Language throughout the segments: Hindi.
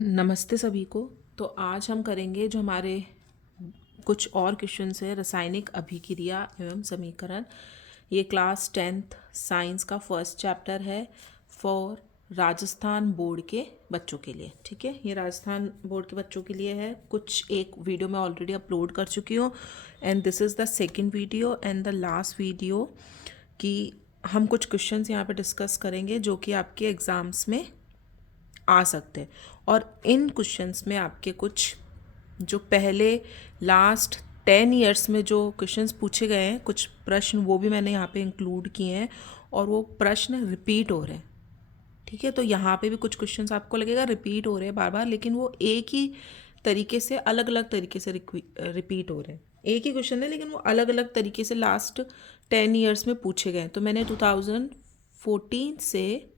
नमस्ते सभी को। तो आज हम करेंगे जो हमारे कुछ और क्वेश्चंस है, रासायनिक अभिक्रिया एवं समीकरण। ये क्लास 10th साइंस का फर्स्ट चैप्टर है फॉर राजस्थान बोर्ड के बच्चों के लिए। ठीक है, ये राजस्थान बोर्ड के बच्चों के लिए है। कुछ एक वीडियो मैं ऑलरेडी अपलोड कर चुकी हूँ and this is the second video and the last video कि हम कुछ क्वेश्चंस यहाँ पे डिस्कस करेंगे जो कि आपके एग्ज़ाम्स में आ सकते हैं। और इन क्वेश्चंस में आपके कुछ जो पहले लास्ट 10 ईयर्स में जो क्वेश्चंस पूछे गए हैं, कुछ प्रश्न वो भी मैंने यहाँ पे इंक्लूड किए हैं और वो प्रश्न रिपीट हो रहे हैं। ठीक है, तो यहाँ पे भी कुछ क्वेश्चंस आपको लगेगा रिपीट हो रहे हैं बार बार, लेकिन वो एक ही तरीके से अलग अलग तरीके से रिपीट हो रहे हैं। एक ही क्वेश्चन है लेकिन वो अलग अलग तरीके से लास्ट 10 ईयर्स में पूछे गए हैं। तो मैंने 2014 से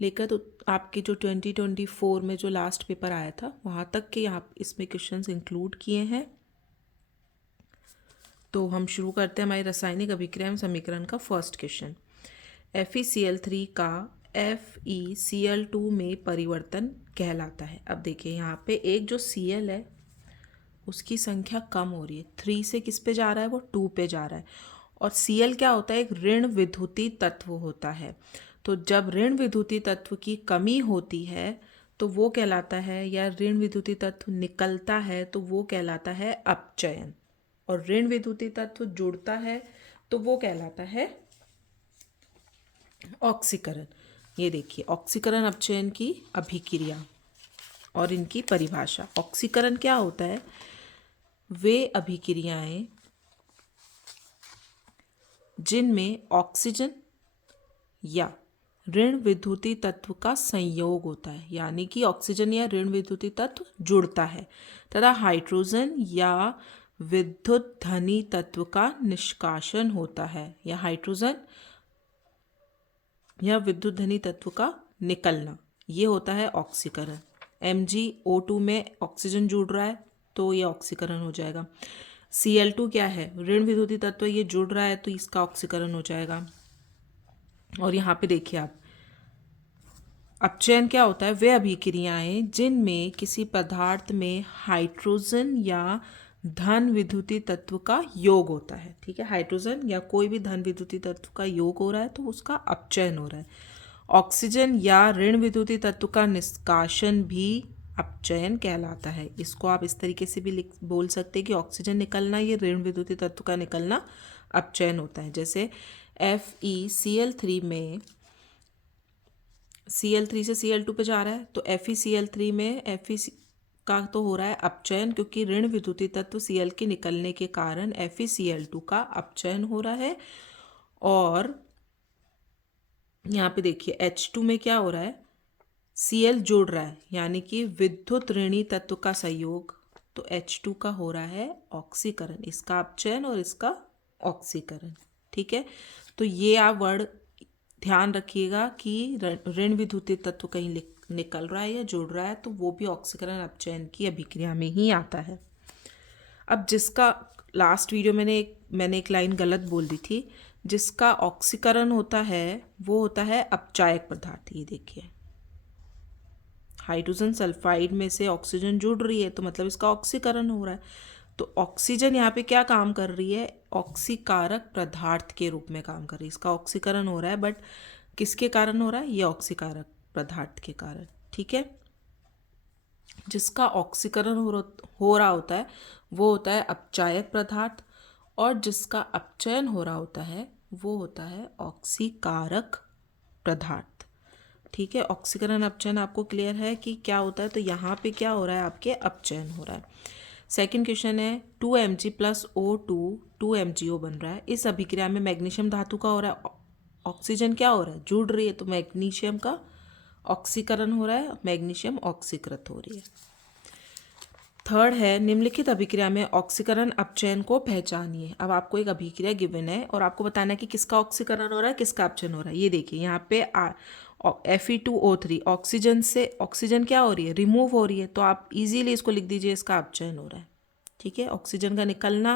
लेकर तो आपके जो 2024 में जो लास्ट पेपर आया था वहाँ तक के यहाँ इसमें क्वेश्चंस इंक्लूड किए हैं। तो हम शुरू करते हैं हमारी रासायनिक अभिक्रिया एवं समीकरण का फर्स्ट क्वेश्चन। FeCl3 का FeCl2 में परिवर्तन कहलाता है। अब देखिए यहाँ पे एक जो Cl है उसकी संख्या कम हो रही है, 3 से किस पे जा रहा है, वो 2 पे जा रहा है। और Cl क्या होता है, एक ऋण विद्युतीय तत्व होता है। तो जब ऋण विद्युतीय तत्व की कमी होती है तो वो कहलाता है, या ऋण विद्युतीय तत्व निकलता है तो वो कहलाता है अपचयन। और ऋण विद्युतीय तत्व जुड़ता है तो वो कहलाता है ऑक्सीकरण। ये देखिए ऑक्सीकरण अपचयन की अभिक्रिया और इनकी परिभाषा। ऑक्सीकरण क्या होता है, वे अभिक्रियाएं जिनमें ऑक्सीजन या ऋण विद्युतीय तत्व का संयोग होता है, यानी कि ऑक्सीजन या ऋण विद्युतीय तत्व जुड़ता है, तथा हाइड्रोजन या विद्युत धनी तत्व का निष्कासन होता है, या हाइड्रोजन या विद्युत धनी तत्व का निकलना, ये होता है ऑक्सीकरण। MgO2 में ऑक्सीजन जुड़ रहा है तो ये ऑक्सीकरण हो जाएगा। Cl2 क्या है, ऋण विद्युतीय तत्व, ये जुड़ रहा है तो इसका ऑक्सीकरण हो जाएगा। और यहाँ पे देखिए आप, अपचयन क्या होता है, वे अभिक्रियाएं जिनमें किसी पदार्थ में हाइड्रोजन या धन विद्युतीय तत्व का योग होता है। ठीक है, हाइड्रोजन या कोई भी धन विद्युतीय तत्व का योग हो रहा है तो उसका अपचयन हो रहा है। ऑक्सीजन या ऋण विद्युतीय तत्व का निष्कासन भी अपचयन कहलाता है। इसको आप इस तरीके से भी बोल सकते हैं कि ऑक्सीजन निकलना, ये ऋण विद्युतीय तत्व का निकलना अपचयन होता है। जैसे FeCl3 में Cl3 से Cl2 पे जा रहा है तो FeCl3 में Fe का तो हो रहा है अपचयन, क्योंकि ऋण विद्युतीय तत्व Cl के निकलने के कारण FeCl2 का अपचयन हो रहा है। और यहाँ पे देखिए H2 में क्या हो रहा है, Cl जुड़ रहा है, यानी कि विद्युत ऋणी तत्व का संयोग, तो H2 का हो रहा है ऑक्सीकरण, इसका अपचयन और इसका ऑक्सीकरण। ठीक है, तो ये आप वर्ड ध्यान रखिएगा कि ऋण विद्युतीय तत्व कहीं निकल रहा है या जुड़ रहा है तो वो भी ऑक्सीकरण अपचयन की अभिक्रिया में ही आता है। अब जिसका लास्ट वीडियो मैंने एक लाइन गलत बोल दी थी, जिसका ऑक्सीकरण होता है वो होता है अपचायक पदार्थ। ये देखिए हाइड्रोजन सल्फाइड में से ऑक्सीजन जुड़ रही है तो मतलब इसका ऑक्सीकरण हो रहा है। तो ऑक्सीजन यहाँ पे क्या काम कर रही है, ऑक्सीकारक पदार्थ के रूप में काम कर रही है। इसका ऑक्सीकरण हो रहा है, बट किसके कारण हो रहा है, ये ऑक्सीकारक पदार्थ के कारण। ठीक है, जिसका ऑक्सीकरण हो रहा होता है वो होता है अपचायक पदार्थ, और जिसका अपचयन हो रहा होता है वो होता है ऑक्सीकारक पदार्थ। ठीक है, ऑक्सीकरण अपचयन आपको क्लियर है कि क्या होता है। तो यहाँ पे क्या हो रहा है, आपके अपचयन हो रहा है। सेकंड क्वेश्चन है 2Mg + O2 2MgO बन रहा है। इस अभिक्रिया में मैग्नीशियम धातु का हो रहा है, ऑक्सीजन क्या हो रहा है, जुड़ रही है, तो मैग्नीशियम का ऑक्सीकरण हो रहा है, मैग्नीशियम ऑक्सीकृत हो रही है। थर्ड है निम्नलिखित अभिक्रिया में ऑक्सीकरण अपचयन को पहचानिए। अब आपको एक अभिक्रिया गिवन है और आपको बताना है कि किसका ऑक्सीकरण हो रहा है, किसका अपचयन हो रहा है। ये देखिए यहाँ पे Fe2O3, ऑक्सीजन से ऑक्सीजन क्या हो रही है, रिमूव हो रही है, तो आप इजीली इसको लिख दीजिए, इसका अपचयन हो रहा है। ठीक है, ऑक्सीजन का निकलना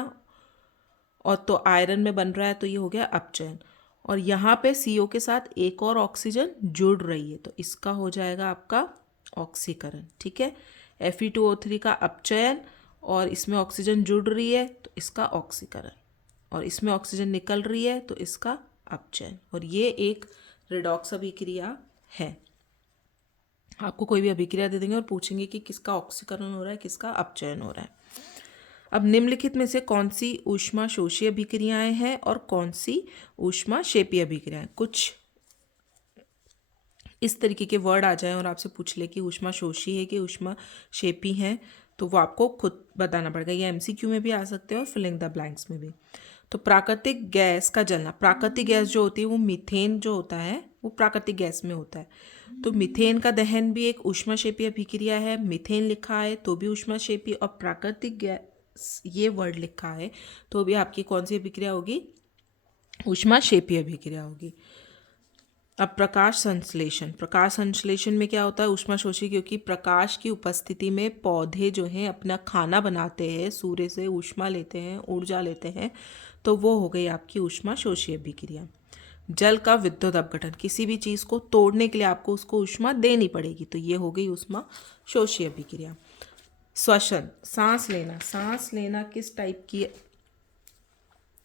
और तो आयरन में बन रहा है तो ये हो गया अपचयन। और यहाँ पे CO के साथ एक और ऑक्सीजन जुड़ रही है तो इसका हो जाएगा आपका ऑक्सीकरण, ठीक है। Fe2O3 का अपचयन और इसमें ऑक्सीजन जुड़ रही है तो इसका ऑक्सीकरण, और इसमें ऑक्सीजन निकल रही है तो इसका अपचयन, और ये एक रेडॉक्स अभिक्रिया है। आपको कोई भी अभिक्रिया दे देंगे और पूछेंगे कि किसका ऑक्सीकरण हो रहा है, किसका अपचयन हो रहा है। अब निम्नलिखित में से कौन सी ऊष्मा शोषी अभिक्रियाएं हैं और कौन सी ऊष्मा क्षेपी अभिक्रियाएं। कुछ इस तरीके के वर्ड आ जाएं और आपसे पूछ ले कि ऊष्मा शोषी है कि ऊष्मा क्षेपी है, तो वो आपको खुद बताना पड़ेगा। ये एमसीक्यू में भी आ सकते हैं और फिलिंग द ब्लैंक्स में भी। तो प्राकृतिक गैस का जलना, प्राकृतिक गैस जो होती है वो मीथेन जो होता है वो प्राकृतिक गैस में होता है, तो मीथेन का दहन भी एक ऊष्माक्षेपी अभिक्रिया है। मीथेन लिखा है तो भी ऊष्माक्षेपी, और प्राकृतिक गैस ये वर्ड लिखा है तो भी आपकी कौन सी अभिक्रिया होगी, ऊष्माक्षेपी अभिक्रिया होगी। अब प्रकाश संश्लेषण, प्रकाश संश्लेषण में क्या होता है, ऊष्मा शोषी, क्योंकि प्रकाश की उपस्थिति में पौधे जो हैं अपना खाना बनाते हैं, सूर्य से ऊष्मा लेते हैं, ऊर्जा लेते हैं, तो वो हो गई आपकी ऊष्मा शोषी अभिक्रिया। जल का विद्युत अपघटन, किसी भी चीज़ को तोड़ने के लिए आपको उसको ऊष्मा देनी पड़ेगी, तो ये हो गई ऊष्मा शोषी अभिक्रिया। श्वसन, सांस लेना किस टाइप की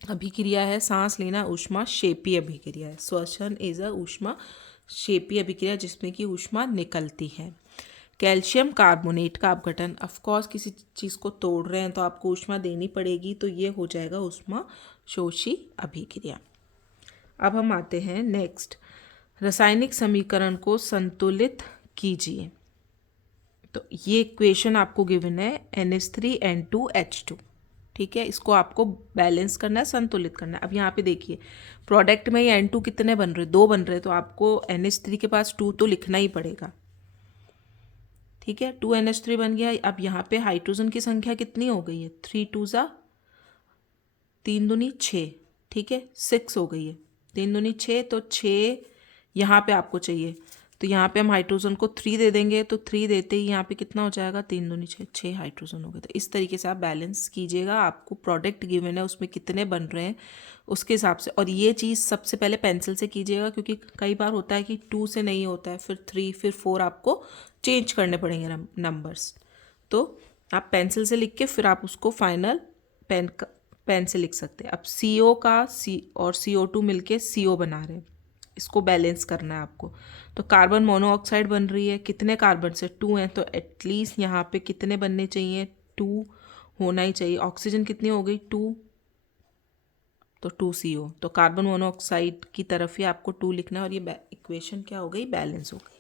अभिक्रिया है, सांस लेना ऊष्मा क्षेपी अभिक्रिया है। श्वसन इज अ ऊष्मा क्षेपी अभिक्रिया जिसमें कि ऊष्मा निकलती है। कैल्शियम कार्बोनेट का अपघटन, ऑफकोर्स किसी चीज़ को तोड़ रहे हैं तो आपको ऊष्मा देनी पड़ेगी, तो ये हो जाएगा ऊष्मा शोषी अभिक्रिया। अब हम आते हैं नेक्स्ट, रासायनिक समीकरण को संतुलित कीजिए। तो ये इक्वेशन आपको गिवन है NH3N2H2, ठीक है। इसको आपको बैलेंस करना है, संतुलित करना है। अब यहाँ पे देखिए प्रोडक्ट में ये N2 कितने बन रहे, 2 बन रहे, तो आपको NH3 के पास 2 तो लिखना ही पड़ेगा, ठीक है। 2NH3 बन गया। अब यहाँ पे हाइड्रोजन की संख्या कितनी हो गई है, 3 2 ज़ा 3 दूनी 6, ठीक है, 6 हो गई है, 3 दूनी 6, तो 6 यहाँ पे आपको चाहिए, तो यहाँ पे हम हाइड्रोजन को 3 दे देंगे, तो 3 देते ही यहाँ पे कितना हो जाएगा, 3 दूनी 6, 6 हाइड्रोजन हो गए। तो इस तरीके से आप बैलेंस कीजिएगा, आपको प्रोडक्ट गिवन है उसमें कितने बन रहे हैं उसके हिसाब से। और ये चीज़ सबसे पहले पेंसिल से कीजिएगा, क्योंकि कई बार होता है कि 2 से नहीं होता है, फिर 3 फिर 4 आपको चेंज करने पड़ेंगे नंबर्स, तो आप पेंसिल से लिख के फिर आप उसको फाइनल पेन से लिख सकते हैं। अब CO का C और CO2 मिलके CO बना रहे हैं, इसको बैलेंस करना है आपको। तो कार्बन मोनोऑक्साइड बन रही है, कितने कार्बन से, 2 हैं, तो एटलीस्ट यहाँ पे कितने बनने चाहिए, 2 होना ही चाहिए। ऑक्सीजन कितनी हो गई, 2, तो 2CO, तो कार्बन मोनोऑक्साइड की तरफ ही आपको 2 लिखना है, और ये इक्वेशन क्या हो गई, बैलेंस हो गई।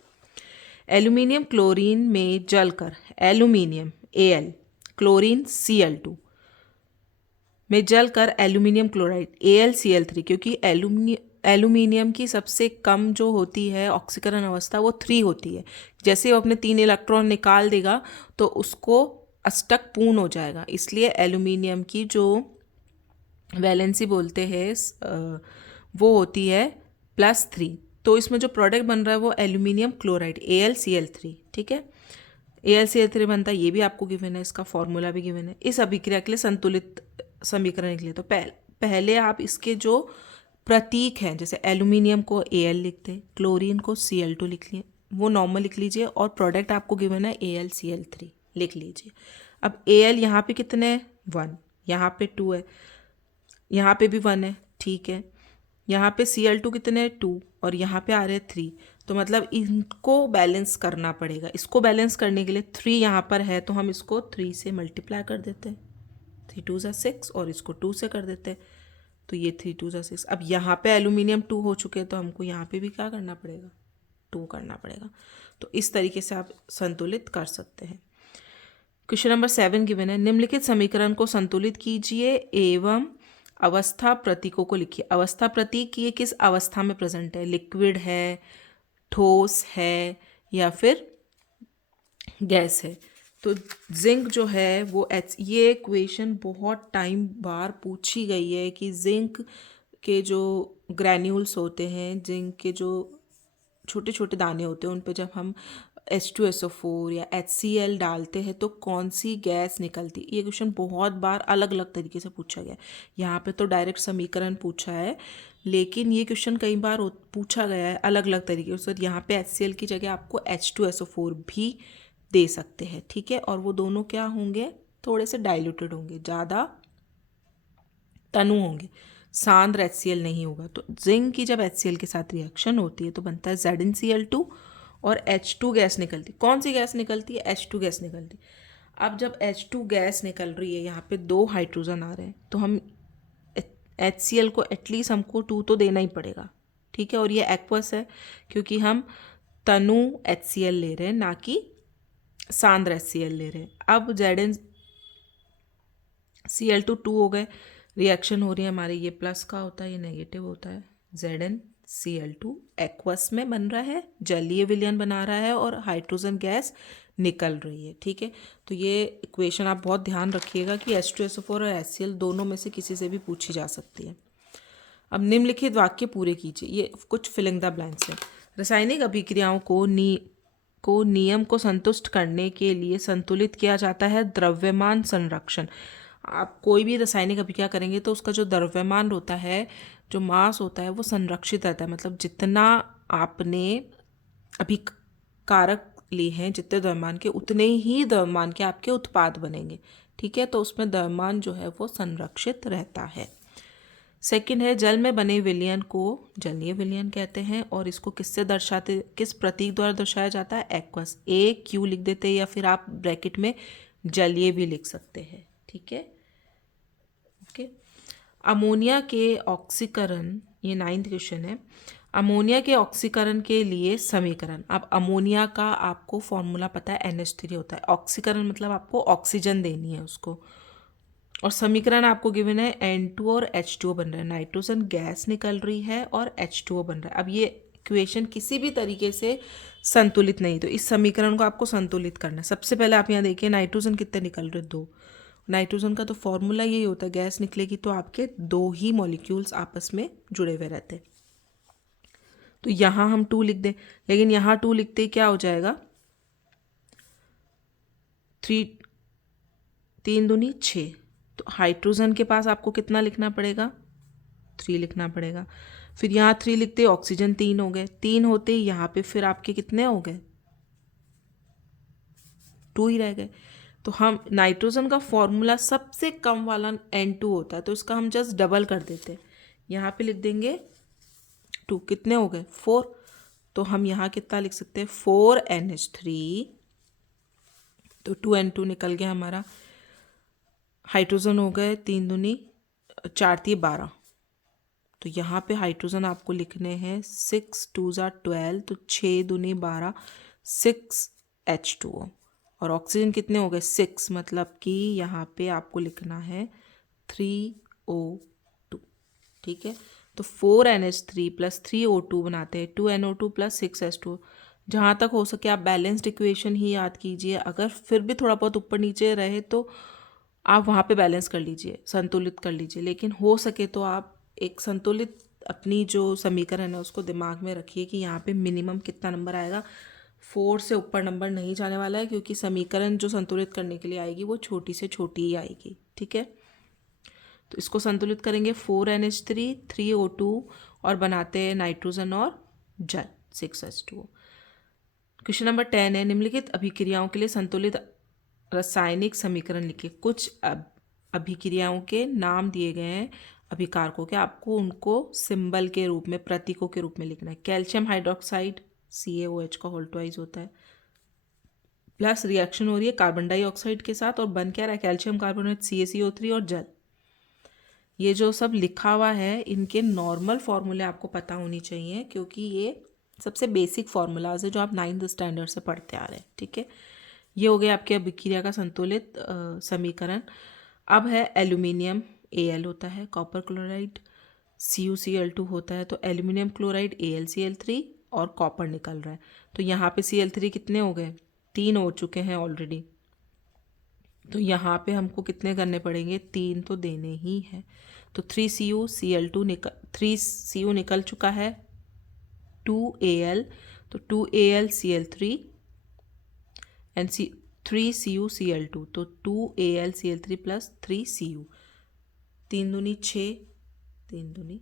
एल्यूमिनियम क्लोरीन में जलकर, एल्यूमिनियम Al, क्लोरीन Cl2 में जलकर एल्यूमिनियम क्लोराइड AlCl3, क्योंकि एल्यूमिनियम की सबसे कम जो होती है ऑक्सीकरण अवस्था वो 3 होती है। जैसे वो अपने 3 इलेक्ट्रॉन निकाल देगा तो उसको अष्टक पूर्ण हो जाएगा, इसलिए एल्यूमिनियम की जो वैलेंसी बोलते हैं वो होती है +3। तो इसमें जो प्रोडक्ट बन रहा है वो एल्यूमिनियम क्लोराइड AlCl3, ठीक है, AlCl3 बनता है, ये भी आपको गिवन है, इसका फॉर्मूला भी गिवन है। इस अभिक्रिया के लिए संतुलित समीकरण के लिए तो पहले आप इसके जो प्रतीक हैं, जैसे एल्यूमिनियम को Al लिखते हैं, क्लोरीन को Cl2 लिख लिए, वो नॉर्मल लिख लीजिए, और प्रोडक्ट आपको गिवन है AlCl3 लिख लीजिए। अब Al यहाँ पे कितने हैं, 1, यहाँ पे 2 है, यहाँ पे भी 1 है, ठीक है, यहाँ पे Cl2 कितने हैं, 2, और यहाँ पे आ रहे हैं 3, तो मतलब इनको बैलेंस करना पड़ेगा। इसको बैलेंस करने के लिए 3 यहाँ पर है तो हम इसको 3 से मल्टीप्लाई कर देते हैं, 3 2 ज़ा 6, और इसको 2 से कर देते हैं, तो ये 3 2 ज़ा 6। अब यहाँ पे एल्यूमिनियम 2 हो चुके हैं तो हमको यहाँ पे भी क्या करना पड़ेगा, 2 करना पड़ेगा। तो इस तरीके से आप संतुलित कर सकते हैं। क्वेश्चन नंबर 7 गिवन है, निम्नलिखित समीकरण को संतुलित कीजिए एवं अवस्था प्रतीकों को लिखिए। अवस्था प्रतीक ये किस अवस्था में प्रेजेंट है, लिक्विड है, ठोस है, या फिर गैस है। तो जिंक जो है वो ये क्वेश्चन बहुत टाइम बार पूछी गई है कि जिंक के जो ग्रैन्यूल्स होते हैं, जिंक के जो छोटे छोटे दाने होते हैं, उन पे जब हम H2SO4 या HCl डालते हैं तो कौन सी गैस निकलती है। ये क्वेश्चन बहुत बार अलग अलग तरीके से पूछा गया है। यहाँ पे तो डायरेक्ट समीकरण पूछा है, लेकिन ये क्वेश्चन कई बार पूछा गया है अलग अलग तरीके से। यहाँ पे HCl की जगह आपको H2SO4 भी दे सकते हैं, ठीक है। और वो दोनों क्या होंगे, थोड़े से डाइल्यूटेड होंगे, ज़्यादा तनु होंगे, सांद्र HCl नहीं होगा। तो जिंक की जब HCl के साथ रिएक्शन होती है तो बनता है ZnCl2 और H2 गैस निकलती। कौन सी गैस निकलती है, H2 गैस निकलती। अब जब H2 गैस निकल रही है, यहाँ पे 2 हाइड्रोजन आ रहे हैं, तो हम HCl को एटलीस्ट हमको 2 तो देना ही पड़ेगा, ठीक है। और ये एक्वस है क्योंकि हम तनु HCl ले रहे हैं, ना कि सांद्र HCl ले रहे हैं। अब ZnCl2 2 हो गए, रिएक्शन हो रही है हमारी, ये प्लस का होता है, ये नेगेटिव होता है। ZnCl2 एक्वस में बन रहा है, जलीय विलयन बना रहा है और हाइड्रोजन गैस निकल रही है, ठीक है। तो ये इक्वेशन आप बहुत ध्यान रखिएगा कि H2SO4 और HCl दोनों में से किसी से भी पूछी जा सकती है। अब निम्नलिखित वाक्य पूरे कीजिए, ये कुछ फिलिंग द ब्लैंक्स है। रासायनिक अभिक्रियाओं को नियम को संतुष्ट करने के लिए संतुलित किया जाता है द्रव्यमान संरक्षण। आप कोई भी रासायनिक अभिक्रिया करेंगे तो उसका जो द्रव्यमान होता है, जो मास होता है, वो संरक्षित रहता है। मतलब जितना आपने अभिकारक लिए हैं, जितने द्रव्यमान के, उतने ही द्रव्यमान के आपके उत्पाद बनेंगे, ठीक है। तो उसमें द्रव्यमान जो है वो संरक्षित रहता है। सेकंड है, जल में बने विलयन को जलीय विलयन कहते हैं और इसको किससे दर्शाते, किस प्रतीक द्वारा दर्शाया जाता है, एक्वस। AQ लिख देते हैं या फिर आप ब्रैकेट में जलीय भी लिख सकते हैं, ठीक है। ओके, अमोनिया के ऑक्सीकरण, ये 9th क्वेश्चन है। अमोनिया के ऑक्सीकरण के लिए समीकरण। अब अमोनिया का आपको फॉर्मूला पता है, NH3 होता है। ऑक्सीकरण मतलब आपको ऑक्सीजन देनी है उसको, और समीकरण आपको गिवन है N2 और H2O बन रहा है, नाइट्रोजन गैस निकल रही है और H2O बन रहा है। अब ये इक्वेशन किसी भी तरीके से संतुलित नहीं, तो इस समीकरण को आपको संतुलित करना है। सबसे पहले आप यहाँ देखिए नाइट्रोजन कितने निकल रहे, 2। नाइट्रोजन का तो फॉर्मूला यही होता है, गैस निकलेगी तो आपके 2 ही मॉलिक्यूल्स आपस में जुड़े हुए रहते हैं। तो यहाँ हम 2 लिख दें, लेकिन यहाँ 2 लिखते ही क्या हो जाएगा, 3 दूनी 6। तो हाइड्रोजन के पास आपको कितना लिखना पड़ेगा, 3 लिखना पड़ेगा। फिर यहाँ 3 लिखते ही ऑक्सीजन 3 हो गए, 3 होते ही यहाँ पे फिर आपके कितने हो गए, 2 ही रह गए। तो हम नाइट्रोजन का फॉर्मूला सबसे कम वाला N2 होता है, तो इसका हम जस्ट डबल कर देते हैं, यहाँ पे लिख देंगे 2, कितने हो गए 4। तो हम यहाँ कितना लिख सकते हैं, 4NH3, तो 2N2 निकल गया हमारा। हाइड्रोजन हो गए 3 दूनी 4 3 12। तो यहाँ पे हाइड्रोजन आपको लिखने हैं 6 2 12, तो 6 दूनी 12, 6H2O। और ऑक्सीजन कितने हो गए, 6, मतलब कि यहाँ पे आपको लिखना है 3O2, ठीक है। तो 4NH3 प्लस 3O2 बनाते हैं 2NO2 प्लस 6H2O। जहाँ तक हो सके आप बैलेंस्ड इक्वेशन ही याद कीजिए। अगर फिर भी थोड़ा बहुत ऊपर नीचे रहे तो आप वहाँ पे बैलेंस कर लीजिए, संतुलित कर लीजिए। लेकिन हो सके तो आप एक संतुलित अपनी जो समीकरण है उसको दिमाग में रखिए कि यहाँ पे मिनिमम कितना नंबर आएगा। 4 से ऊपर नंबर नहीं जाने वाला है, क्योंकि समीकरण जो संतुलित करने के लिए आएगी वो छोटी से छोटी ही आएगी, ठीक है। तो इसको संतुलित करेंगे 4NH3 3O2 और बनाते हैं नाइट्रोजन और जल 6H2O। क्वेश्चन नंबर 10 है, निम्नलिखित अभिक्रियाओं के लिए संतुलित रासायनिक समीकरण लिखिए। कुछ अभिक्रियाओं के नाम दिए गए हैं अभिकारकों के, आपको उनको सिंबल के रूप में, प्रतीकों के रूप में लिखना है। कैल्शियम हाइड्रोक्साइड CaOH का होल ट्वाइस होता है, प्लस रिएक्शन हो रही है कार्बन डाइऑक्साइड के साथ और बन क्या रहा है, कैल्शियम कार्बोनेट CaCO3 और जल। ये जो सब लिखा हुआ है इनके नॉर्मल फॉर्मूले आपको पता होनी चाहिए, क्योंकि ये सबसे बेसिक फार्मूलाज है जो आप 9th स्टैंडर्ड से पढ़ते आ रहे हैं, ठीक है। ये हो गया आपके अभिक्रिया का संतुलित समीकरण। अब है एल्यूमिनियम Al होता है, कॉपर क्लोराइड CuCl2 होता है, तो एल्यूमिनियम क्लोराइड AlCl3 और कॉपर निकल रहा है। तो यहाँ पे Cl3 कितने हो गए, 3 हो चुके हैं ऑलरेडी। तो यहाँ पे हमको कितने करने पड़ेंगे, 3 तो देने ही है। तो 3Cu निकल चुका है, 2Al, तो 2AlCl3 एंड 3CuCl2, तो 2AlCl3 प्लस 3Cu, 3 दूनी 6, 3 दूनी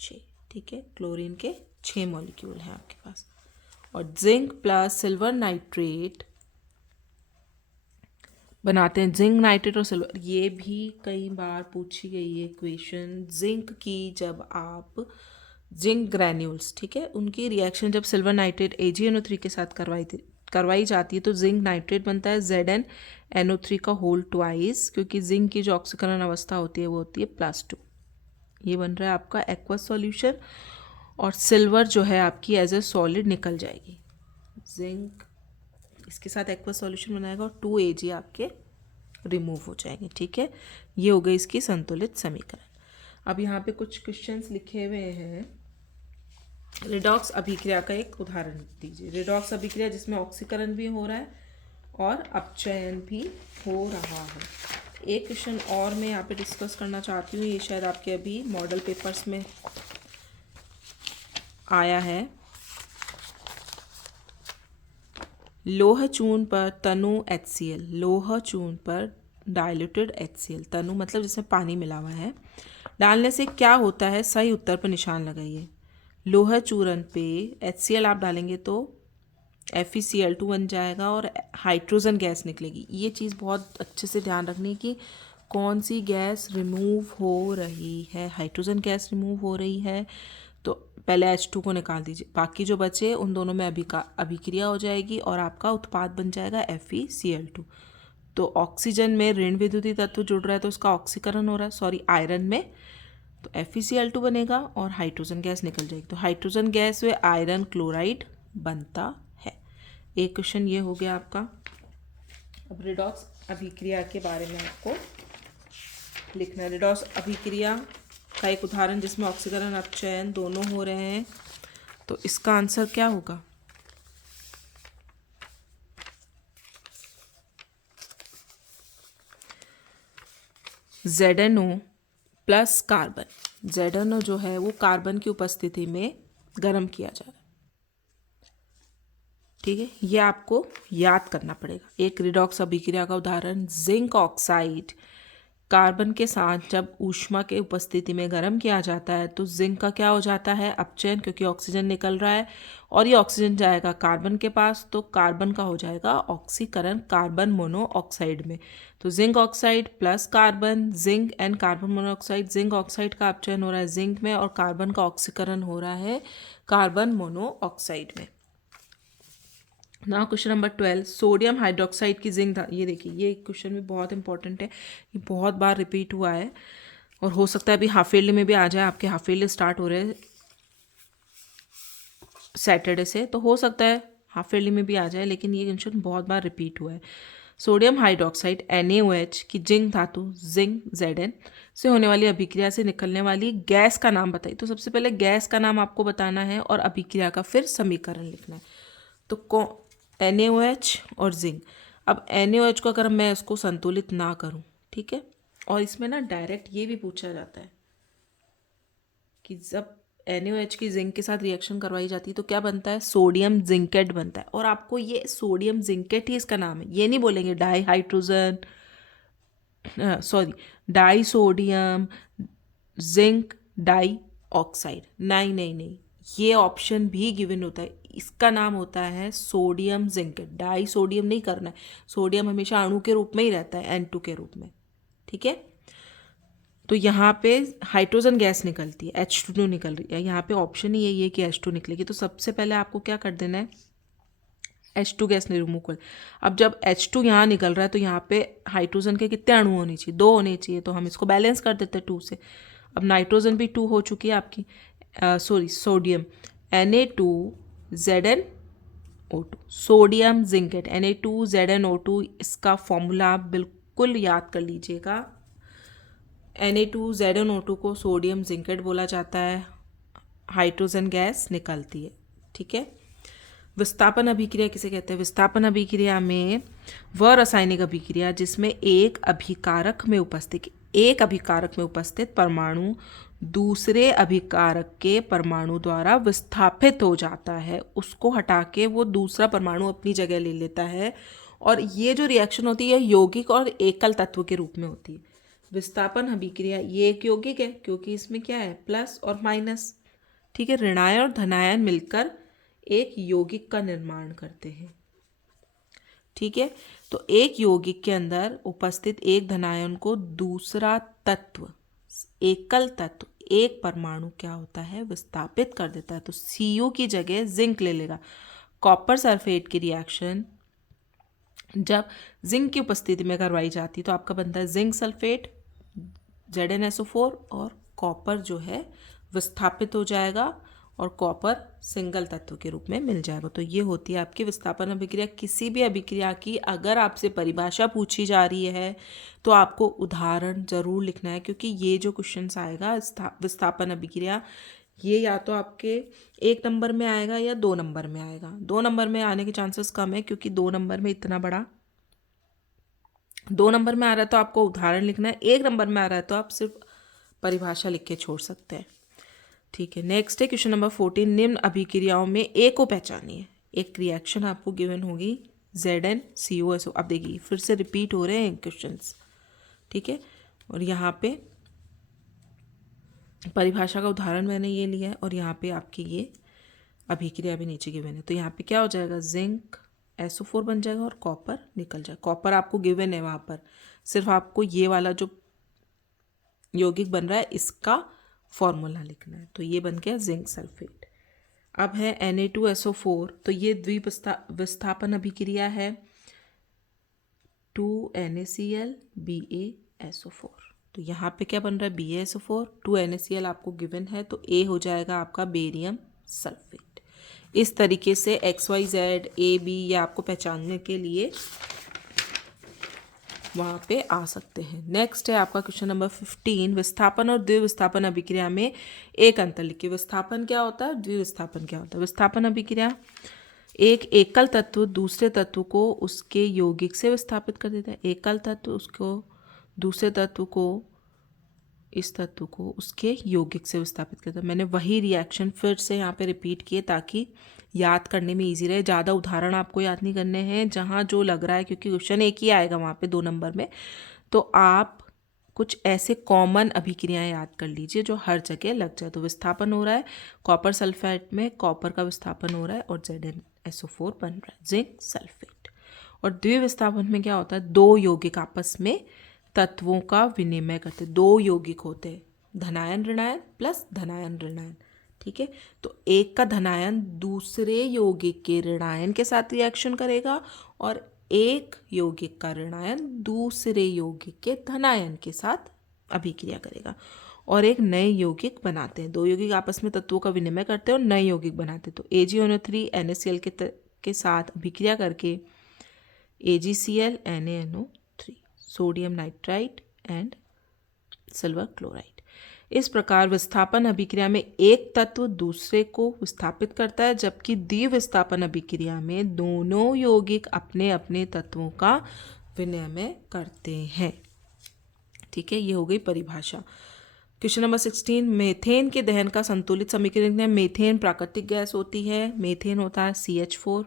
6, ठीक है। क्लोरीन के 6 मॉलिक्यूल हैं आपके पास। और जिंक प्लस सिल्वर नाइट्रेट बनाते हैं, जिंक नाइट्रेट और सिल्वर, ये भी कई बार पूछी गई है क्वेश्चन। जिंक की जब आप जिंक ग्रैन्यूल्स, ठीक है, उनकी रिएक्शन जब सिल्वर नाइट्रेट AgNO3 के साथ करवाई जाती है तो जिंक नाइट्रेट बनता है ZnNO3 का होल ट्वाइस, क्योंकि जिंक की जो ऑक्सीकरण अवस्था होती है वो होती है +2। ये बन रहा है आपका एक्वस सॉल्यूशन। और सिल्वर जो है आपकी एज ए सॉलिड निकल जाएगी। जिंक इसके साथ एक्वस सॉल्यूशन बनाएगा और 2Ag आपके रिमूव हो जाएंगे, ठीक है। ये हो गई इसकी संतुलित समीकरण। अब यहाँ पे कुछ क्वेश्चंस लिखे हुए हैं। रिडॉक्स अभिक्रिया का एक उदाहरण दीजिए। रिडॉक्स अभिक्रिया जिसमें ऑक्सीकरण भी हो रहा है और अपचयन भी हो रहा है। एक क्वेश्चन और मैं यहाँ पे डिस्कस करना चाहती हूँ, ये शायद आपके अभी मॉडल पेपर्स में आया है। लोह चूर्ण पर तनु HCl, लोह चूर्ण पर डाइल्यूटेड HCl, तनु मतलब जिसमें पानी मिला हुआ है, डालने से क्या होता है? सही उत्तर पर निशान लगाइए। लोह चूर्ण पे HCl आप डालेंगे तो FeCl2 बन जाएगा और हाइड्रोजन गैस निकलेगी। ये चीज़ बहुत अच्छे से ध्यान रखनी कि कौन सी गैस रिमूव हो रही है। हाइड्रोजन गैस रिमूव हो रही है तो पहले H2 को निकाल दीजिए, बाकी जो बचे उन दोनों में अभिक्रिया हो जाएगी और आपका उत्पाद बन जाएगा FeCl2। तो ऑक्सीजन में ऋण विद्युतीय तत्व जुड़ रहा है तो उसका ऑक्सीकरण हो रहा है, सॉरी आयरन में, तो FeCl2 बनेगा और हाइड्रोजन गैस निकल जाएगी। तो हाइड्रोजन गैस व आयरन क्लोराइड बनता है। एक क्वेश्चन ये हो गया आपका। अब रिडॉक्स अभिक्रिया के बारे में आपको लिखना है। रिडॉक्स अभिक्रिया का एक उदाहरण जिसमें ऑक्सीकरण अपचयन दोनों हो रहे हैं, तो इसका आंसर क्या होगा? ZnO plus carbon. ZnO जो है वो कार्बन की उपस्थिति में गर्म किया जा रहा है, ठीक है। ये आपको याद करना पड़ेगा। एक रिडॉक्स अभिक्रिया का उदाहरण, जिंक ऑक्साइड कार्बन के साथ जब ऊष्मा के उपस्थिति में गर्म किया जाता है तो जिंक का क्या हो जाता है? अपचयन, क्योंकि ऑक्सीजन निकल रहा है और ये ऑक्सीजन जाएगा कार्बन के पास, तो कार्बन का हो जाएगा ऑक्सीकरण कार्बन मोनोऑक्साइड में। तो zinc oxide plus carbon, zinc and carbon monoxide, zinc oxide का अपचयन हो रहा है जिंक में और कार्बन का ऑक्सीकरण हो रहा है कार्बन मोनोऑक्साइड में। ना क्वेश्चन नंबर 12, सोडियम हाइड्रोक्साइड की जिंक, ये देखिए ये क्वेश्चन भी बहुत इंपॉर्टेंट है, ये बहुत बार रिपीट हुआ है और हो सकता है अभी हाफ ईयरली में भी आ जाए। आपके हाफ ईयरली स्टार्ट हो रहे हैं सैटरडे से, तो हो सकता है हाफ ईयरली में भी आ जाए, लेकिन ये क्वेश्चन बहुत बार रिपीट हुआ है। सोडियम हाइड्रोक्साइड NaOH की जिंक धातु जिंक Zn से होने वाली अभिक्रिया से निकलने वाली गैस का नाम बताइए। तो सबसे पहले गैस का नाम आपको बताना है और अभिक्रिया का फिर समीकरण लिखना है। तो NaOH और जिंक। अब NaOH को अगर मैं इसको संतुलित ना करूं, ठीक है, और इसमें ना डायरेक्ट ये भी पूछा जाता है कि जब NaOH की जिंक के साथ रिएक्शन करवाई जाती है तो क्या बनता है? सोडियम जिंकेट बनता है। और आपको ये सोडियम जिंकेट ही इसका नाम है, ये नहीं बोलेंगे dihydrogen, sorry disodium zinc dioxide, नहीं नहीं नहीं, ये ऑप्शन भी गिवन होता है। इसका नाम होता है सोडियम जिंकेट। डाई सोडियम नहीं करना है, सोडियम हमेशा अणु के रूप में ही रहता है, N2 के रूप में, ठीक है। तो यहाँ पे हाइड्रोजन गैस निकलती है, H2 निकल रही है, यहाँ पे ऑप्शन ही यही है कि H2 निकलेगी। तो सबसे पहले आपको क्या कर देना है? H2 गैस रिमूव कर। अब जब H2 यहाँ निकल रहा है तो यहाँ पे हाइड्रोजन के कितने अणु होने चाहिए? 2 होने चाहिए, तो हम इसको बैलेंस कर देते हैं 2 से। अब नाइट्रोजन भी 2 हो चुकी है आपकी, sorry sodium Na2ZnO2, sodium zincate Na2ZnO2, इसका फॉर्मूला आप बिल्कुल याद कर लीजिएगा। Na2ZnO2 को सोडियम जिंकेट बोला जाता है, हाइड्रोजन गैस निकलती है, ठीक है। विस्थापन अभिक्रिया किसे कहते हैं? विस्थापन अभिक्रिया में वह रासायनिक अभिक्रिया जिसमें एक अभिकारक में उपस्थित परमाणु दूसरे अभिकारक के परमाणु द्वारा विस्थापित हो जाता है, उसको हटा के वो दूसरा परमाणु अपनी जगह ले लेता है और ये जो रिएक्शन होती है यौगिक और एकल तत्व के रूप में होती है। विस्थापन अभिक्रिया ये एक यौगिक है क्योंकि इसमें क्या है, प्लस और माइनस, ठीक है। ऋणायन और धनायन मिलकर एक यौगिक का निर्माण करते हैं, ठीक है। तो एक यौगिक के अंदर उपस्थित एक धनायन को दूसरा तत्व, एकल तत्व, एक परमाणु क्या होता है, विस्थापित कर देता है। तो Cu की जगह जिंक ले लेगा। कॉपर सल्फेट की रिएक्शन जब जिंक की उपस्थिति में करवाई जाती है तो आपका बनता है जिंक सल्फेट ZnSO4 और कॉपर जो है विस्थापित हो जाएगा और कॉपर सिंगल तत्व के रूप में मिल जाएगा। तो ये होती है आपकी विस्थापन अभिक्रिया। किसी भी अभिक्रिया की अगर आपसे परिभाषा पूछी जा रही है तो आपको उदाहरण ज़रूर लिखना है, क्योंकि ये जो क्वेश्चंस आएगा विस्थापन अभिक्रिया ये या तो आपके 1 नंबर में आएगा या 2 नंबर में आएगा। 2 नंबर में आने के चांसेस कम है क्योंकि 2 नंबर में इतना बड़ा, 2 नंबर में आ रहा है तो आपको उदाहरण लिखना है, 1 नंबर में आ रहा है तो आप सिर्फ परिभाषा लिख के छोड़ सकते हैं, ठीक है। नेक्स्ट है क्वेश्चन नंबर 14, निम्न अभिक्रियाओं में ए को पहचानिए। एक रिएक्शन आपको गिवन होगी ZnCOSO। अब देखिए फिर से रिपीट हो रहे हैं क्वेश्चंस, ठीक है। और यहाँ पे परिभाषा का उदाहरण मैंने ये लिया है और यहाँ पे आपकी ये अभिक्रिया भी नीचे गिवन है। तो यहाँ पे क्या हो जाएगा, जिंक SO4 बन जाएगा और कॉपर निकल जाएगा। कॉपर आपको गिवन है वहाँ पर, सिर्फ आपको ये वाला जो यौगिक बन रहा है इसका फॉर्मूला लिखना है। तो ये बन गया जिंक सल्फेट। अब है Na2SO4, तो ये विस्थापन अभिक्रिया है 2NaCl BaSO4। तो यहाँ पे क्या बन रहा है, BaSO4, 2NaCl आपको गिवन है तो A हो जाएगा आपका बेरियम सल्फेट। इस तरीके से XYZ AB या आपको पहचानने के लिए वहाँ पे आ सकते हैं। नेक्स्ट है आपका क्वेश्चन नंबर 15, विस्थापन और द्विविस्थापन अभिक्रिया में एक अंतर लिखिए। विस्थापन क्या होता है, द्विविस्थापन क्या होता है। विस्थापन अभिक्रिया एक एकल तत्व दूसरे तत्व को उसके यौगिक से विस्थापित कर देता है। एकल तत्व उसको दूसरे तत्व को, इस तत्व को उसके यौगिक से विस्थापित करता है। मैंने वही रिएक्शन फिर से यहाँ पे रिपीट किए ताकि याद करने में इजी रहे। ज़्यादा उदाहरण आपको याद नहीं करने हैं, जहाँ जो लग रहा है, क्योंकि क्वेश्चन एक ही आएगा वहाँ पे 2 नंबर में। तो आप कुछ ऐसे कॉमन अभिक्रियाएं याद कर लीजिए जो हर जगह लग जाए। तो विस्थापन हो रहा है कॉपर सल्फेट में, कॉपर का विस्थापन हो रहा है और ZnSO4 बन रहा है जिंक सल्फेट। और द्विविस्थापन में क्या होता है, 2 यौगिक आपस में तत्वों का विनिमय करते, 2 यौगिक होते हैं, धनायन ऋणायन प्लस धनायन ऋणायन, ठीक है। तो एक का धनायन दूसरे यौगिक के ऋणायन के साथ रिएक्शन करेगा और एक यौगिक का ऋणायन दूसरे यौगिक के धनायन के साथ अभिक्रिया करेगा और एक नए यौगिक बनाते हैं। 2 यौगिक आपस में तत्वों का विनिमय करते हैं और नए यौगिक बनाते हैं। तो AgNO3 NaCl के साथ अभिक्रिया करके AgCl NaNO3, sodium nitrite and silver chloride. इस प्रकार विस्थापन अभिक्रिया में एक तत्व दूसरे को विस्थापित करता है, जबकि द्विविस्थापन अभिक्रिया में दोनों यौगिक अपने अपने तत्वों का विनिमय करते हैं, ठीक है। ये हो गई परिभाषा। क्वेश्चन नंबर 16, मीथेन के दहन का संतुलित समीकरण है। मीथेन प्राकृतिक गैस होती है, मीथेन होता है CH4।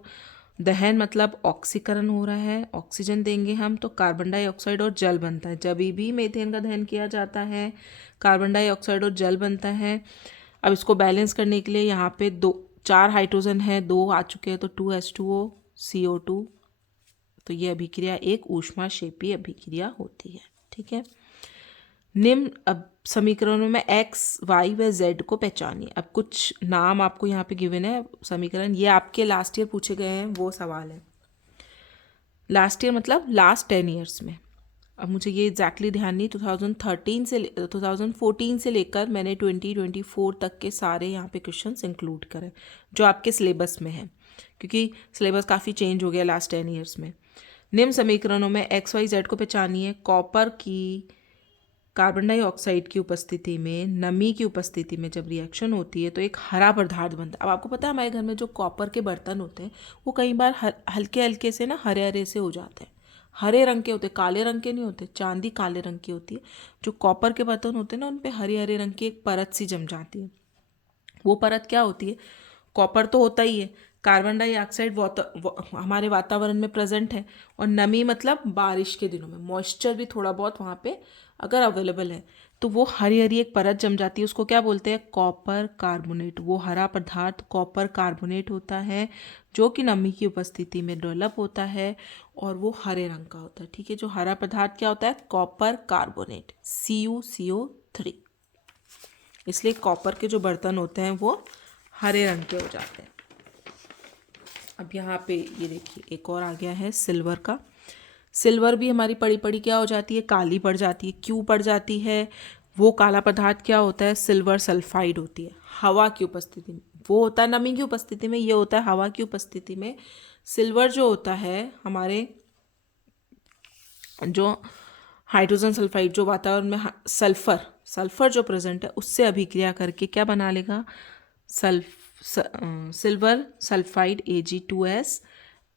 दहन मतलब ऑक्सीकरण हो रहा है, ऑक्सीजन देंगे हम तो कार्बन डाइऑक्साइड और जल बनता है। जब भी मीथेन का दहन किया जाता है कार्बन डाइऑक्साइड और जल बनता है। अब इसको बैलेंस करने के लिए यहाँ पे 4 हाइड्रोजन है, 2 आ चुके हैं तो 2H2O CO2। तो ये अभिक्रिया एक ऊष्माक्षेपी अभिक्रिया होती है, ठीक है। निम्न अब समीकरणों में X, Y व Z को पहचानिए। अब कुछ नाम आपको यहाँ पे गिवन है समीकरण, ये आपके लास्ट ईयर पूछे गए हैं वो सवाल है। लास्ट ईयर मतलब लास्ट 10 ईयर्स में। अब मुझे ये एग्जैक्टली ध्यान नहीं, 2014 से लेकर मैंने 2024 तक के सारे यहाँ पे क्वेश्चंस इंक्लूड करे जो आपके सिलेबस में है, क्योंकि सिलेबस काफ़ी चेंज हो गया लास्ट 10 ईयर्स में। निम्न समीकरणों में XYZ को पहचानिए। कॉपर की कार्बन डाइऑक्साइड की उपस्थिति में, नमी की उपस्थिति में जब रिएक्शन होती है तो एक हरा पदार्थ बनता है। अब आपको पता है हमारे घर में जो कॉपर के बर्तन होते हैं वो कई बार हल्के हल्के से ना हरे हरे से हो जाते हैं, हरे रंग के होते, काले रंग के नहीं होते। चांदी काले रंग की होती है। जो कॉपर के बर्तन होते हैं ना उन पे हरे हरे रंग की एक परत सी जम जाती है। वो परत क्या होती है, कॉपर तो होता ही है कार्बन डाइऑक्साइड हमारे वातावरण में प्रेजेंट है, और नमी मतलब बारिश के दिनों में मॉइस्चर भी थोड़ा बहुत वहाँ पे अगर अवेलेबल है तो वो हरी हरी एक परत जम जाती है, उसको क्या बोलते हैं, कॉपर कार्बोनेट। वो हरा पदार्थ कॉपर कार्बोनेट होता है जो कि नमी की उपस्थिति में डेवलप होता है और वो हरे रंग का होता है। ठीक है, जो हरा पदार्थ क्या होता है, कॉपर कार्बोनेट, CuCO3। इसलिए कॉपर के जो बर्तन होते हैं वो हरे रंग के हो जाते हैं। अब यहाँ पे ये देखिए एक और आ गया है सिल्वर का। सिल्वर भी हमारी पड़ी पड़ी क्या हो जाती है, काली पड़ जाती है। क्यों पड़ जाती है, वो काला पदार्थ क्या होता है, सिल्वर सल्फाइड होती है हवा की उपस्थिति में। वो होता है नमी की उपस्थिति में, ये होता है हवा की उपस्थिति में। सिल्वर जो होता है हमारे जो हाइड्रोजन सल्फाइड, जो वातावरण में सल्फर जो प्रेजेंट है उससे अभिक्रिया करके क्या बना लेगा, silver sulphide Ag2S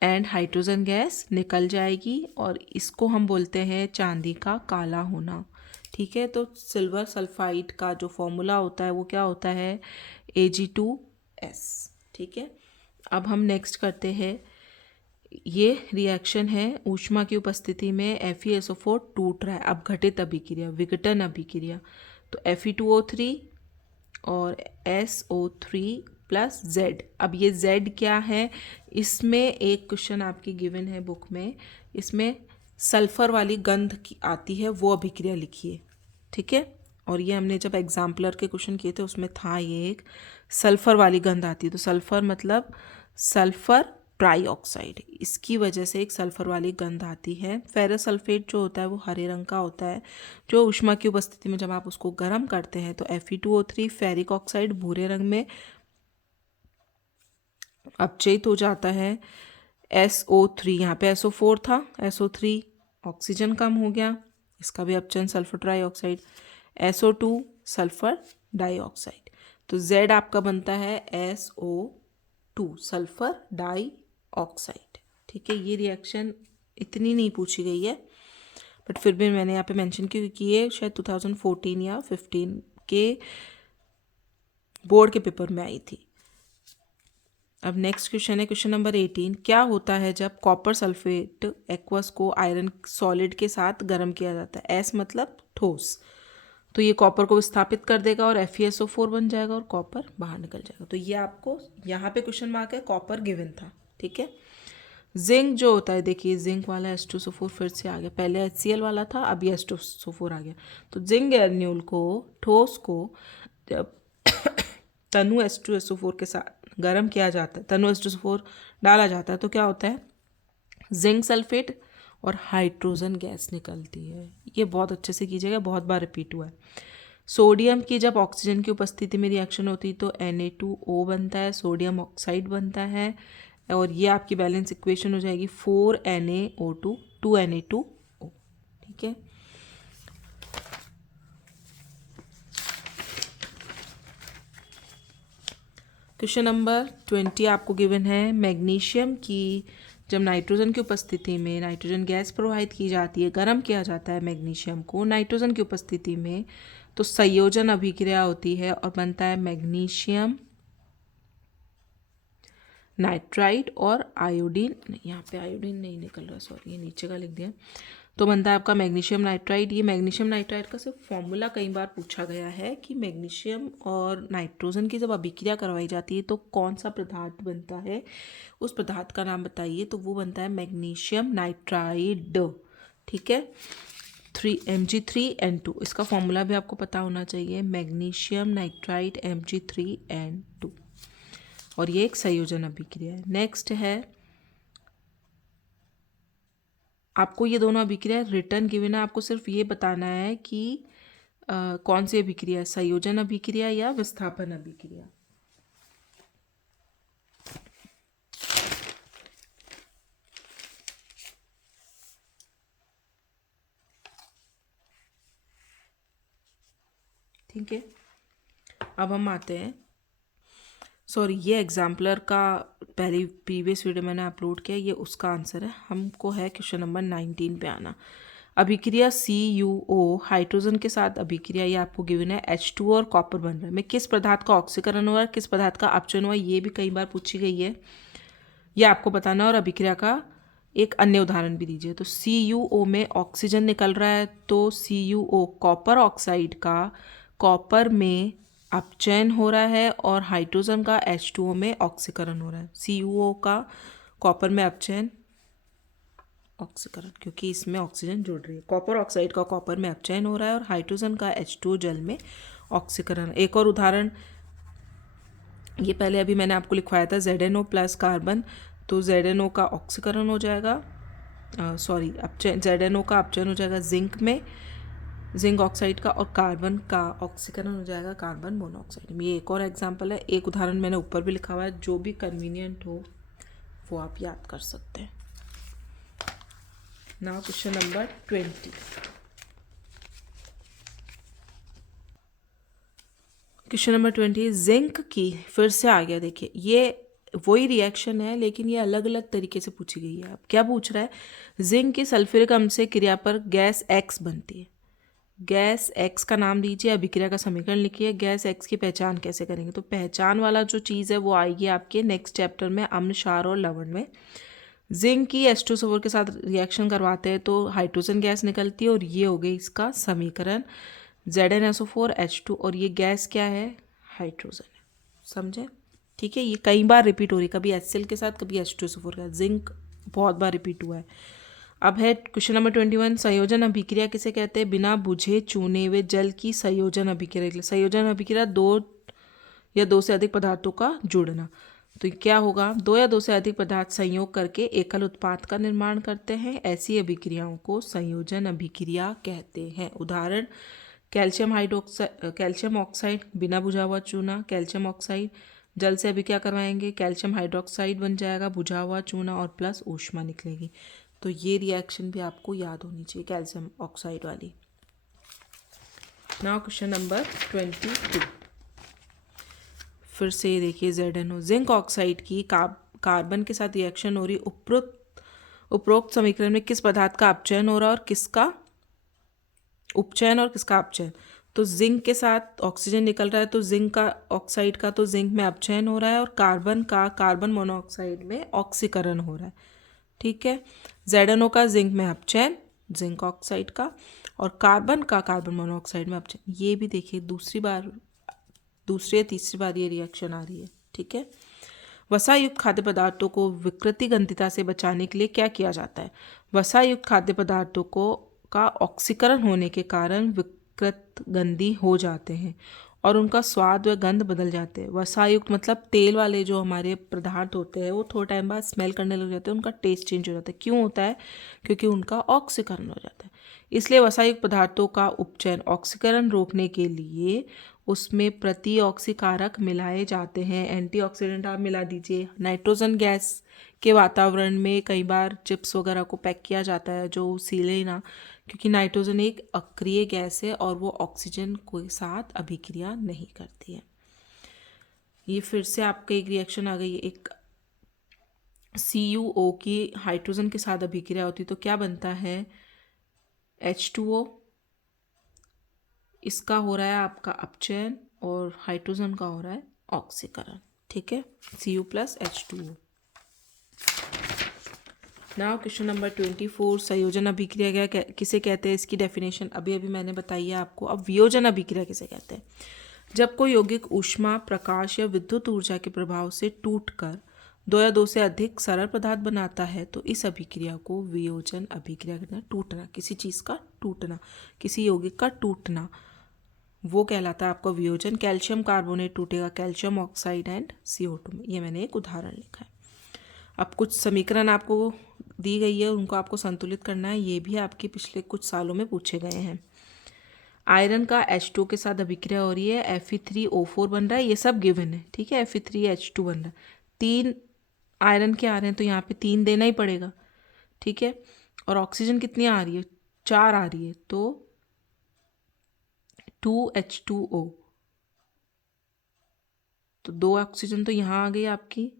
and hydrogen gas निकल जाएगी, और इसको हम बोलते हैं चांदी का काला होना। ठीक है, तो सिल्वर सल्फाइड का जो फॉर्मूला होता है वो क्या होता है, Ag2S। ठीक है, अब हम नेक्स्ट करते हैं, ये रिएक्शन है ऊष्मा की उपस्थिति में FeSO4 टूट रहा है। अब घटित अभिक्रिया, विघटन अभिक्रिया, तो Fe2O3 और SO3 प्लस Z। अब ये Z क्या है, इसमें एक क्वेश्चन आपकी गिवन है बुक में, इसमें सल्फर वाली गंध की आती है, वो अभिक्रिया लिखिए। ठीक है, और ये हमने जब एग्जाम्पलर के क्वेश्चन किए थे उसमें था ये एक सल्फर वाली गंध आती है। तो सल्फर मतलब सल्फर ट्राईऑक्साइड, इसकी वजह से एक सल्फर वाली गंध आती है। फेरस सल्फेट जो होता है वो हरे रंग का होता है, जो ऊष्मा की उपस्थिति में जब आप उसको गर्म करते हैं तो Fe2O3 फेरिक ऑक्साइड भूरे रंग में अपचयित हो जाता है। SO3, यहाँ पे SO4 था, SO3 ऑक्सीजन कम हो गया, इसका भी अपचयन sulphur trioxide. SO2 sulphur dioxide, तो Z आपका बनता है SO2 सल्फर डाइऑक्साइड। ठीक है, ये रिएक्शन इतनी नहीं पूछी गई है बट फिर भी मैंने यहाँ पे मेंशन क्यों की है, शायद 2014 या 15 के बोर्ड के पेपर में आई थी। अब नेक्स्ट क्वेश्चन है क्वेश्चन नंबर 18। क्या होता है जब कॉपर सल्फेट एक्वस को आयरन सॉलिड के साथ गर्म किया जाता है, S मतलब ठोस, तो ये कॉपर को विस्थापित कर देगा और FeSO4 बन जाएगा और कॉपर बाहर निकल जाएगा। तो ये आपको यहाँ पे क्वेश्चन मार्क है, कॉपर गिवन था। ठीक है, जिंक जो होता है, देखिए जिंक वाला H2SO4 फिर से आ गया, पहले HCl वाला था अब ये H2SO4 आ गया। तो जिंक ग्रेन्यूल को, ठोस को जब तनु H2SO4 के साथ गर्म किया जाता है, तनु H2SO4 डाला जाता है तो क्या होता है, जिंक सल्फेट और हाइड्रोजन गैस निकलती है। ये बहुत अच्छे से कीजिएगा, बहुत बार रिपीट हुआ है। सोडियम की जब ऑक्सीजन की उपस्थिति में रिएक्शन होती है तो Na2O बनता है, सोडियम ऑक्साइड बनता है, और ये आपकी बैलेंस इक्वेशन हो जाएगी 4Na2O 2Na2O। ठीक है, क्वेश्चन नंबर 20 आपको गिवन है, मैग्नीशियम की जब नाइट्रोजन की उपस्थिति में नाइट्रोजन गैस प्रवाहित की जाती है, गर्म किया जाता है मैग्नीशियम को नाइट्रोजन की उपस्थिति में, तो संयोजन अभिक्रिया होती है और बनता है मैग्नीशियम नाइट्राइड और आयोडीन, यहाँ पे आयोडीन नहीं निकल रहा, सॉरी ये नीचे का लिख दिया, तो बनता है आपका मैग्नीशियम नाइट्राइड। ये मैग्नीशियम नाइट्राइड का सिर्फ फॉर्मूला कई बार पूछा गया है कि मैग्नीशियम और नाइट्रोजन की जब अभिक्रिया करवाई जाती है तो कौन सा पदार्थ बनता है, उस पदार्थ का नाम बताइए, तो वो बनता है मैग्नीशियम नाइट्राइड। ठीक है, Mg3N2, इसका फॉर्मूला भी आपको पता होना चाहिए, मैग्नीशियम नाइट्राइड Mg3N2, और ये एक संयोजन अभिक्रिया है। नेक्स्ट है, आपको ये दोनों अभिक्रिया रिटर्न गिवन है, आपको सिर्फ ये बताना है कि कौन सी अभिक्रिया, संयोजन अभिक्रिया या विस्थापन अभिक्रिया। ठीक है, अब हम आते हैं, सॉरी ये एग्जाम्पलर का पहले प्रीवियस वीडियो मैंने अपलोड किया, ये उसका आंसर है, हमको है क्वेश्चन नंबर 19 पे आना। अभिक्रिया CuO हाइड्रोजन के साथ अभिक्रिया, ये आपको गिवन है H2 और कॉपर बन रहा है, में किस पदार्थ का ऑक्सीकरण हो रहा है, किस पदार्थ का अपचयन हुआ, ये भी कई बार पूछी गई है। ये आपको बताना। और अभिक्रिया का एक अन्य उदाहरण भी दीजिए। तो CuO में ऑक्सीजन निकल रहा है, तो CuO कॉपर ऑक्साइड का कॉपर में अपचयन हो रहा है और हाइड्रोजन का H2O में ऑक्सीकरण हो रहा है। CuO का कॉपर में अपचयन, ऑक्सीकरण, क्योंकि इसमें ऑक्सीजन जुड़ रही है। कॉपर ऑक्साइड का कॉपर में अपचयन हो रहा है और हाइड्रोजन का H2O जल में ऑक्सीकरण। एक और उदाहरण, ये पहले अभी मैंने आपको लिखवाया था, ZnO प्लस कार्बन, तो ZnO का ऑक्सीकरण हो जाएगा, सॉरी अपचयन, ZnO का अपचयन हो जाएगा जिंक में, जिंक ऑक्साइड का, और कार्बन का ऑक्सीकरण हो जाएगा कार्बन मोनोऑक्साइड में। ये एक और एग्जांपल है। एक उदाहरण मैंने ऊपर भी लिखा हुआ है, जो भी कन्वीनियंट हो वो आप याद कर सकते हैं। Now question number 20। Question number 20, zinc की, फिर से आ गया, देखिए ये वही रिएक्शन है लेकिन ये अलग अलग तरीके से पूछी गई है। अब क्या पूछ रहा है, जिंक की सल्फ्यूरिक अम्ल से क्रिया पर गैस X बनती है। गैस X का नाम दीजिए, अभिक्रिया का समीकरण लिखिए। गैस X की पहचान कैसे करेंगे, तो पहचान वाला जो चीज़ है वो आएगी आपके नेक्स्ट चैप्टर में, अम्ल, क्षार और लवण में। जिंक की H2SO4 के साथ रिएक्शन करवाते हैं तो हाइड्रोजन गैस निकलती है और ये हो गई इसका समीकरण ZnSO4H2, और ये गैस क्या है, हाइड्रोजन है। समझे, ठीक है। ये कई बार रिपीट हो रही है, कभी HCl के साथ, कभी H2SO4 के साथ। जिंक बहुत बार रिपीट हुआ है। अब है क्वेश्चन नंबर 21, संयोजन अभिक्रिया किसे कहते हैं, बिना बुझे चूने हुए जल की संयोजन अभिक्रिया। संयोजन अभिक्रिया दो या दो से अधिक पदार्थों का जुड़ना। तो क्या होगा, दो या दो से अधिक पदार्थ संयोग करके एकल उत्पाद का निर्माण करते हैं, ऐसी अभिक्रियाओं को संयोजन अभिक्रिया कहते हैं। उदाहरण, कैल्शियम हाइड्रोक्साइड, कैल्शियम ऑक्साइड, बिना बुझा हुआ चूना, कैल्शियम ऑक्साइड, जल से अभी क्या करवाएंगे, कैल्शियम हाइड्रोक्साइड बन जाएगा, बुझा हुआ चूना, और प्लस ऊष्मा निकलेगी। तो ये रिएक्शन भी आपको याद होनी चाहिए, कैल्शियम ऑक्साइड वाली। नाउ क्वेश्चन नंबर 22, फिर से देखिए ZnO, जिंक ऑक्साइड की कार्बन के साथ रिएक्शन हो रही, उपरोक्त समीकरण में किस पदार्थ का अपचयन हो रहा है और किसका उपचयन और किसका अपचयन। तो जिंक के साथ ऑक्सीजन निकल रहा है, तो जिंक का ऑक्साइड का तो जिंक में अपचयन हो रहा है और कार्बन का कार्बन मोनोऑक्साइड में ऑक्सीकरण हो रहा है, ठीक है। ZnO का जिंक में अपचयन, जिंक ऑक्साइड का, और कार्बन का कार्बन मोनोऑक्साइड में अपचयन। ये भी देखिए दूसरी या तीसरी बार ये रिएक्शन आ रही है, ठीक है। वसा युक्त खाद्य पदार्थों को विकृति गंधिता से बचाने के लिए क्या किया जाता है, वसा युक्त खाद्य पदार्थों को का ऑक्सीकरण होने के कारण विकृत गंधी हो जाते हैं और उनका स्वाद व गंध बदल जाते हैं। वसायुक्त मतलब तेल वाले जो हमारे पदार्थ होते हैं वो थोड़ा टाइम बाद स्मेल करने लग जाते हैं, उनका टेस्ट चेंज हो जाता है। क्यों होता है, क्योंकि उनका ऑक्सीकरण हो जाता है। इसलिए वसायुक्त पदार्थों का उपचयन ऑक्सीकरण रोकने के लिए उसमें प्रतिऑक्सीकारक मिलाए जाते हैं। एंटीऑक्सीडेंट आप मिला दीजिए। नाइट्रोजन गैस के वातावरण में कई बार चिप्स वगैरह को पैक किया जाता है जो सीले ना, क्योंकि नाइट्रोजन एक अक्रिय गैस है और वो ऑक्सीजन के साथ अभिक्रिया नहीं करती है। ये फिर से आपका एक रिएक्शन आ गई, एक CuO की हाइड्रोजन के साथ अभिक्रिया होती तो क्या बनता है, H2O, इसका हो रहा है आपका अपचयन और हाइड्रोजन का हो रहा है ऑक्सीकरण, ठीक है, Cu plus H2O। Now question number 24, संयोजन अभिक्रिया किसे कहते हैं, इसकी डेफिनेशन अभी अभी मैंने बताई है आपको। अब वियोजन अभिक्रिया किसे कहते हैं, जब कोई यौगिक ऊष्मा, प्रकाश या विद्युत ऊर्जा के प्रभाव से टूटकर दो या दो से अधिक सरल पदार्थ बनाता है तो इस अभिक्रिया को वियोजन अभिक्रिया कहते हैं। टूटना, किसी चीज़ का टूटना, किसी यौगिक का टूटना, वो कहलाता है आपका वियोजन। कैल्शियम कार्बोनेट टूटेगा कैल्शियम ऑक्साइड एंड CO2 में। ये मैंने एक उदाहरण लिखा है। अब कुछ समीकरण आपको दी गई है, उनको आपको संतुलित करना है। ये भी आपके पिछले कुछ सालों में पूछे गए हैं। आयरन का H2 के साथ अभिक्रिया हो रही है, Fe3O4 बन रहा है, ये सब गिवन है, ठीक है। Fe3H2 बन रहा है, 3 आयरन के आ रहे हैं तो यहाँ पे 3 देना ही पड़ेगा, ठीक है। और ऑक्सीजन कितनी आ रही है, 4 आ रही है, तो 2H2O, तो 2 ऑक्सीजन तो यहाँ आ गई आपकी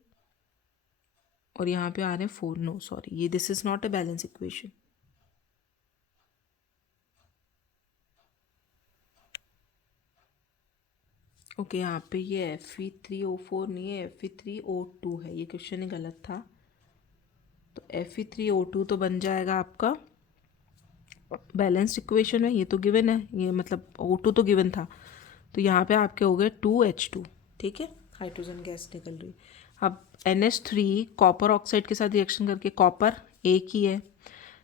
और यहाँ पे आ रहे हैं 4, नो सॉरी, ये this is not a balance equation. Okay, यहाँ पे ये Fe3O4 नहीं है, Fe3O2 है, ये क्वेश्चन ही गलत था। तो Fe3O2 तो बन जाएगा आपका बैलेंस्ड इक्वेशन में, ये तो गिवन है, ये मतलब O2 तो गिवन था, तो यहाँ पे आपके हो गए 2H2, ठीक है, हाइड्रोजन गैस निकल रही। अब NH3 कॉपर ऑक्साइड के साथ रिएक्शन करके, कॉपर एक ही है,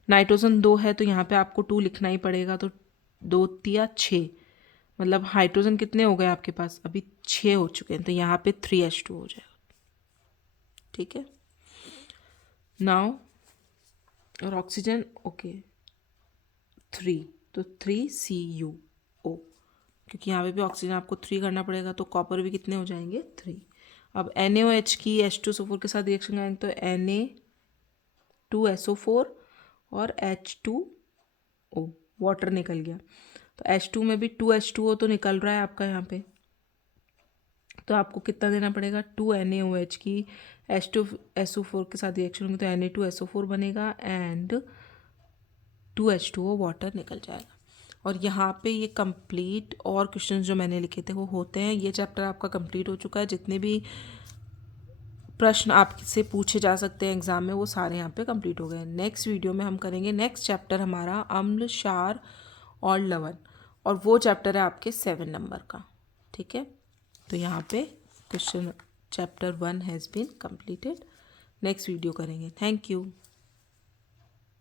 नाइट्रोजन 2 है, तो यहाँ पे आपको 2 लिखना ही पड़ेगा, तो 2 तिया 6, मतलब हाइड्रोजन कितने हो गए आपके पास, अभी 6 हो चुके हैं, तो यहाँ पे 3H2 हो जाएगा, ठीक है। नाउ और ऑक्सीजन ओके 3, तो 3CuO, क्योंकि यहाँ पे भी ऑक्सीजन आपको 3 करना पड़ेगा, तो कॉपर भी कितने हो जाएंगे 3। अब NaOH की H2SO4 के साथ रिएक्शन करेंगे तो Na2SO4 और H2O, वाटर निकल गया, तो H2 में भी 2H2O तो निकल रहा है आपका यहाँ पे, तो आपको कितना देना पड़ेगा, 2NaOH की H2SO4 के साथ रिएक्शन होंगे तो Na2SO4 बनेगा एंड 2H2O वाटर निकल जाएगा। और यहाँ पे ये कंप्लीट, और क्वेश्चंस जो मैंने लिखे थे वो होते हैं। ये चैप्टर आपका कंप्लीट हो चुका है, जितने भी प्रश्न आपसे पूछे जा सकते हैं एग्जाम में वो सारे यहाँ पे कंप्लीट हो गए हैं। नेक्स्ट वीडियो में हम करेंगे नेक्स्ट चैप्टर हमारा अम्ल, क्षार और लवण, और वो चैप्टर है आपके 7 नंबर का, ठीक है। तो यहाँ पे question chapter 1 has been completed. Next video करेंगे। Thank you.